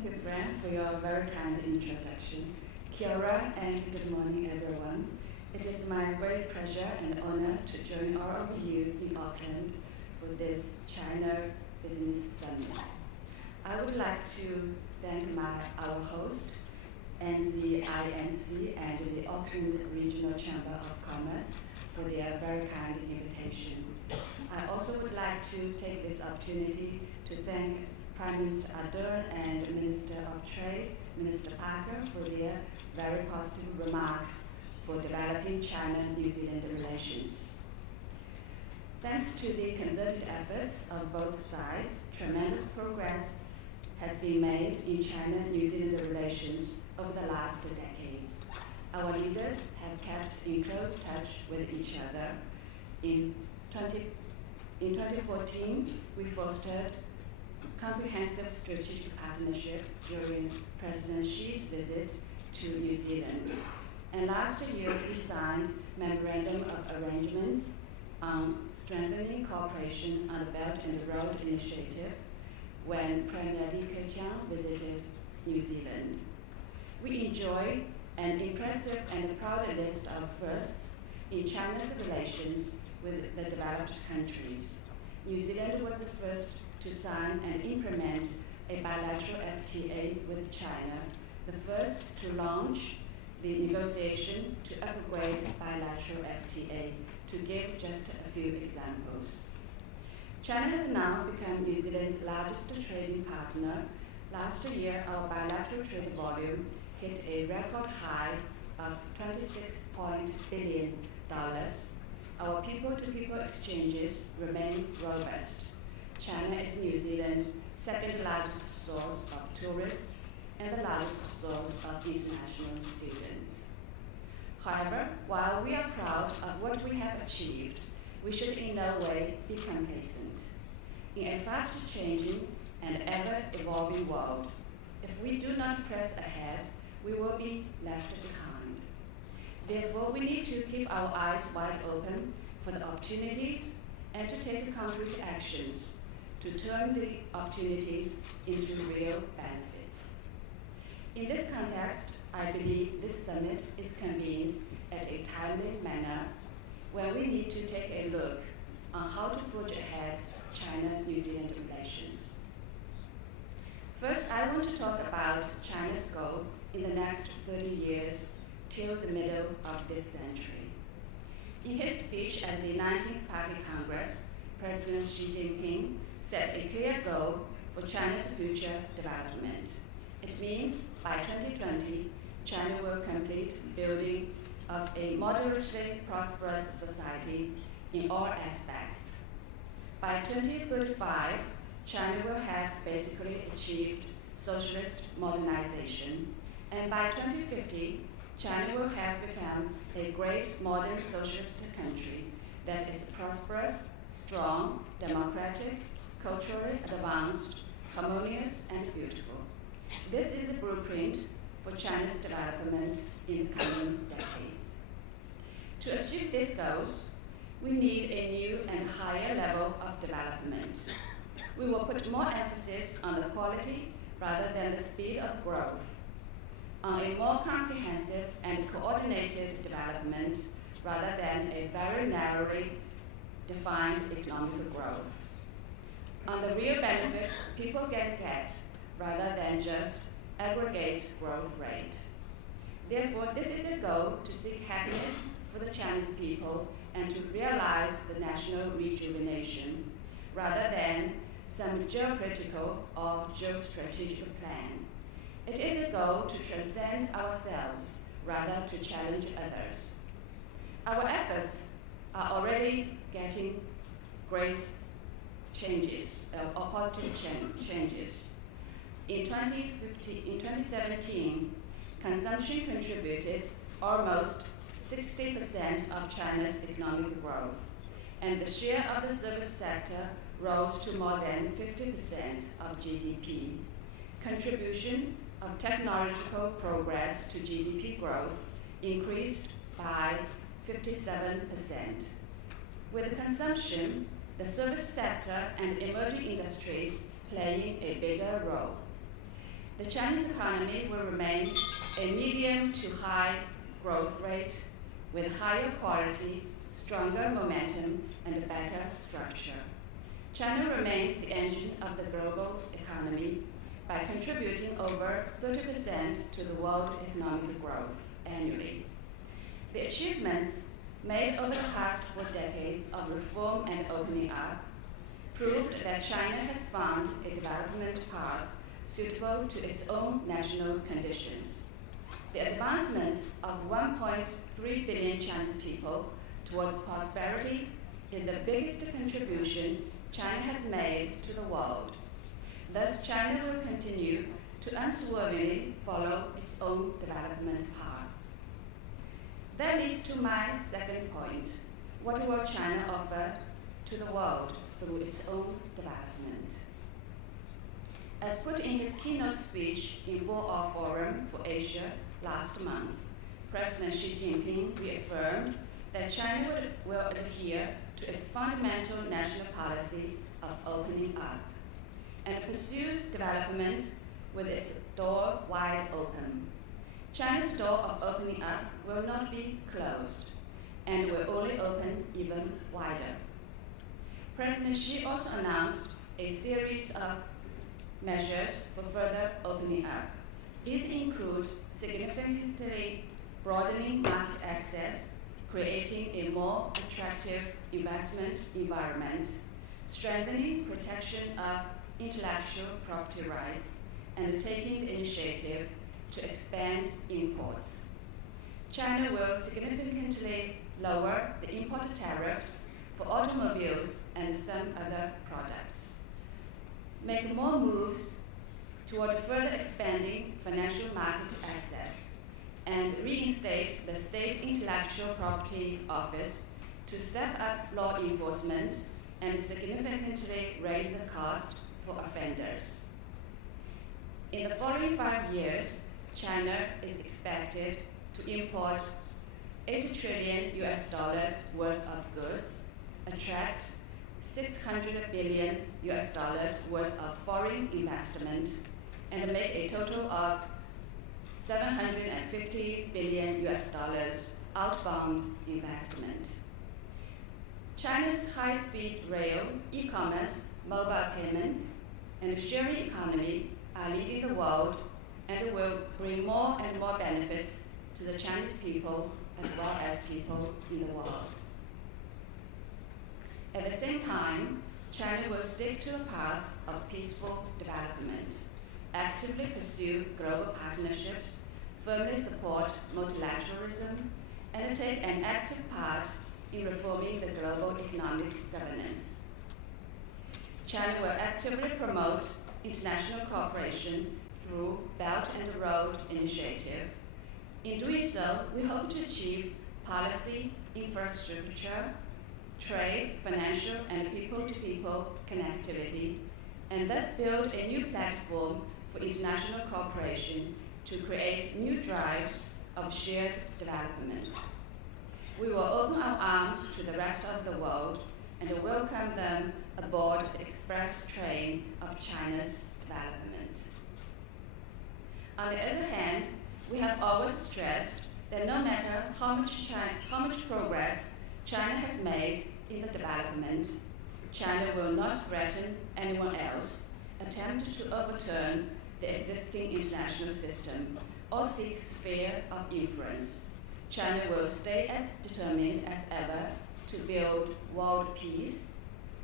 Thank you, Fran, for your very kind introduction. Kia ora and good morning, everyone. It is my great pleasure and honor to join all of you in Auckland for this China Business Summit. I would like to thank our host, NZINC and the Auckland Regional Chamber of Commerce for their very kind invitation. I also would like to take this opportunity to thank Prime Minister Ardern and Minister of Trade, Minister Parker, for their very positive remarks for developing China-New Zealand relations. Thanks to the concerted efforts of both sides, tremendous progress has been made in China-New Zealand relations over the last decades. Our leaders have kept in close touch with each other. In 2014, we fostered comprehensive strategic partnership during President Xi's visit to New Zealand. And last year, we signed Memorandum of Arrangements on strengthening cooperation on the Belt and Road Initiative when Premier Li Keqiang visited New Zealand. We enjoy an impressive and proud list of firsts in China's relations with the developed countries. New Zealand was the first to sign and implement a bilateral FTA with China, the first to launch the negotiation to upgrade bilateral FTA, to give just a few examples. China has now become New Zealand's largest trading partner. Last year, our bilateral trade volume hit a record high of $26 billion. Our people-to-people exchanges remain robust. China is New Zealand's second largest source of tourists and the largest source of international students. However, while we are proud of what we have achieved, we should in no way be complacent. In a fast-changing and ever-evolving world, if we do not press ahead, we will be left behind. Therefore, we need to keep our eyes wide open for the opportunities and to take concrete actions to turn the opportunities into real benefits. In this context, I believe this summit is convened at a timely manner where we need to take a look on how to forge ahead China-New Zealand relations. First, I want to talk about China's goal in the next 30 years till the middle of this century. In his speech at the 19th Party Congress, President Xi Jinping set a clear goal for China's future development. It means by 2020, China will complete building of a moderately prosperous society in all aspects. By 2035, China will have basically achieved socialist modernization, and by 2050, China will have become a great modern socialist country that is prosperous, strong, democratic, culturally advanced, harmonious, and beautiful. This is the blueprint for China's development in the coming decades. To achieve these goals, we need a new and higher level of development. We will put more emphasis on the quality rather than the speed of growth, on a more comprehensive and coordinated development rather than a very narrowly defined economic growth, on the real benefits people can get rather than just aggregate growth rate. Therefore, this is a goal to seek happiness for the Chinese people and to realize the national rejuvenation rather than some geopolitical or geostrategic plan. It is a goal to transcend ourselves rather to challenge others. Our efforts are already getting great changes, or positive changes. In 2017, consumption contributed almost 60% of China's economic growth, and the share of the service sector rose to more than 50% of GDP. Contribution of technological progress to GDP growth increased by 57%. With consumption, the service sector and emerging industries playing a bigger role. the Chinese economy will remain a medium to high growth rate with higher quality, stronger momentum, and a better structure. China remains the engine of the global economy by contributing over 30% to the world economic growth annually. The achievements made over the past 4 decades of reform and opening up proved that China has found a development path suitable to its own national conditions. The advancement of 1.3 billion Chinese people towards prosperity is the biggest contribution China has made to the world. Thus, China will continue to unswervingly follow its own development path. That leads to my second point. What will China offer to the world through its own development? As put in his keynote speech in Boao Forum for Asia last month, President Xi Jinping reaffirmed that China will adhere to its fundamental national policy of opening up and pursue development with its door wide open. China's door of opening up will not be closed and will only open even wider. President Xi also announced a series of measures for further opening up. These include significantly broadening market access, creating a more attractive investment environment, strengthening protection of intellectual property rights, and taking the initiative to expand imports. China will significantly lower the import tariffs for automobiles and some other products, make more moves toward further expanding financial market access, and reinstate the State Intellectual Property Office to step up law enforcement and significantly raise the cost for offenders. In the following 5 years, China is expected to import $80 trillion worth of goods, attract $600 billion worth of foreign investment, and make a total of $750 billion outbound investment. China's high-speed rail, e-commerce, mobile payments, and sharing economy are leading the world and will bring more and more benefits to the Chinese people as well as people in the world. At the same time, China will stick to the path of peaceful development, actively pursue global partnerships, firmly support multilateralism, and take an active part in reforming the global economic governance. China will actively promote international cooperation through Belt and Road Initiative. In doing so, we hope to achieve policy, infrastructure, trade, financial, and people-to-people connectivity, and thus build a new platform for international cooperation to create new drives of shared development. We will open our arms to the rest of the world and welcome them aboard the express train of China's development. On the other hand, we have always stressed that no matter how much progress China has made in the development, China will not threaten anyone else, attempt to overturn the existing international system, or seek sphere of influence. China will stay as determined as ever to build world peace,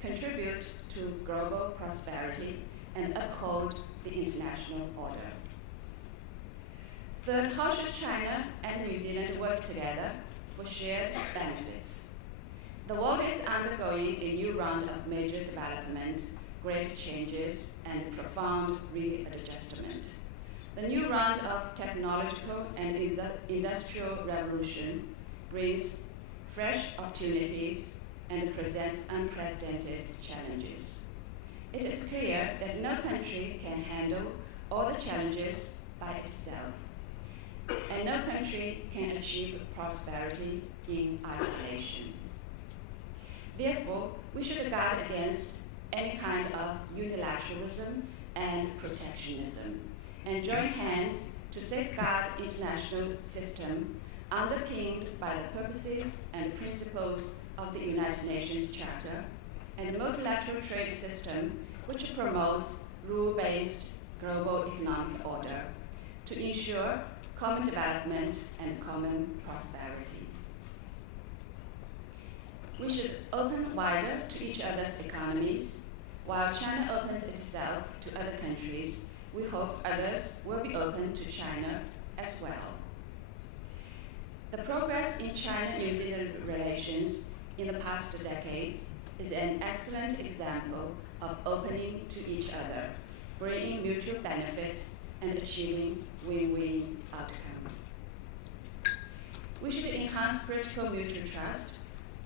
contribute to global prosperity, and uphold the international order. Third, how should China and New Zealand work together for shared benefits? The world is undergoing a new round of major development, great changes, and profound readjustment. The new round of technological and industrial revolution brings fresh opportunities and presents unprecedented challenges. It is clear that no country can handle all the challenges by itself, and no country can achieve prosperity in isolation. Therefore, we should guard against any kind of unilateralism and protectionism, and join hands to safeguard international system underpinned by the purposes and principles of the United Nations Charter and a multilateral trade system which promotes rule-based global economic order to ensure common development and common prosperity. We should open wider to each other's economies. While China opens itself to other countries, we hope others will be open to China as well. The progress in China-New Zealand relations in the past decades is an excellent example of opening to each other, bringing mutual benefits and achieving win-win outcome. We should enhance political mutual trust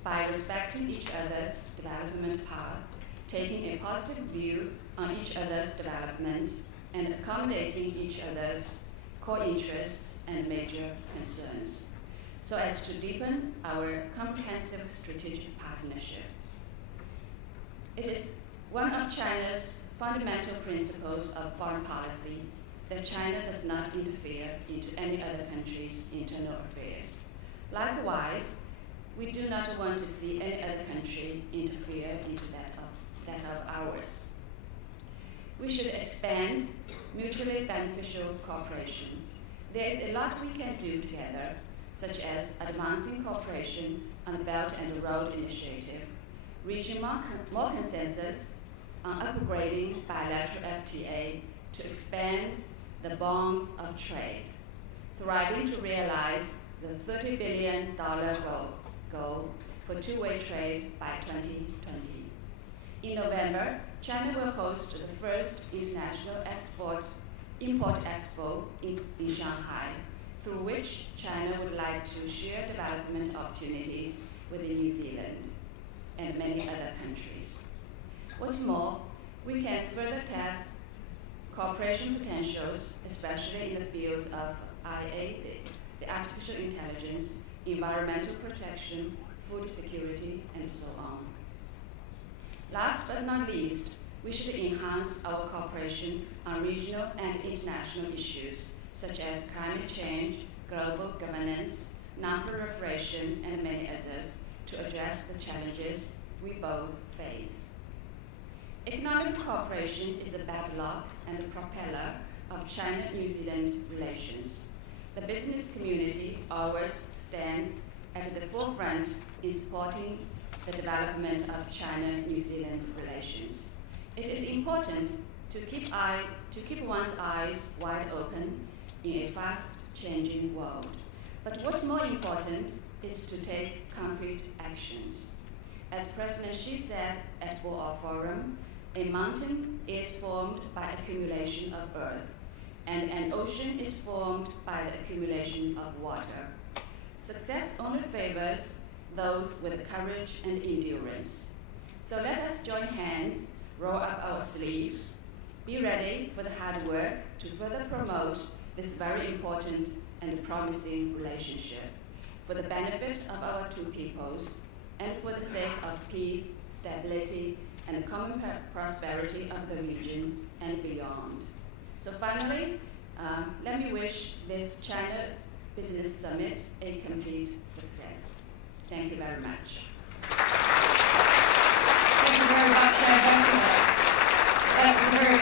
by respecting each other's development path, taking a positive view on each other's development, and accommodating each other's core interests and major concerns, so as to deepen our comprehensive strategic partnership. It is one of China's fundamental principles of foreign policy that China does not interfere into any other country's internal affairs. Likewise, we do not want to see any other country interfere into that of ours. We should expand mutually beneficial cooperation. There is a lot we can do together, such as advancing cooperation on the Belt and Road Initiative, reaching more consensus on upgrading bilateral FTA to expand the bonds of trade, thriving to realize the $30 billion goal for two-way trade by 2020. In November, China will host the first International Import Expo in Shanghai, through which China would like to share development opportunities with New Zealand and many other countries. What's more, we can further tap cooperation potentials, especially in the fields of IA, the artificial intelligence, environmental protection, food security, and so on. Last but not least, we should enhance our cooperation on regional and international issues, such as climate change, global governance, non-proliferation, and many others, to address the challenges we both face. Economic cooperation is the bedrock and the propeller of China-New Zealand relations. The business community always stands at the forefront in supporting the development of China-New Zealand relations. It is important to keep one's eyes wide open in a fast-changing world. But what's more important is to take concrete actions. As President Xi said at Boao Forum, a mountain is formed by accumulation of earth, and an ocean is formed by the accumulation of water. Success only favors those with courage and endurance. So let us join hands, roll up our sleeves, be ready for the hard work to further promote this very important and promising relationship for the benefit of our two peoples and for the sake of peace, stability, and the common prosperity of the region and beyond. So finally, let me wish this China Business Summit a complete success. Thank you very much. Thank you very much, Ambassador. That was a very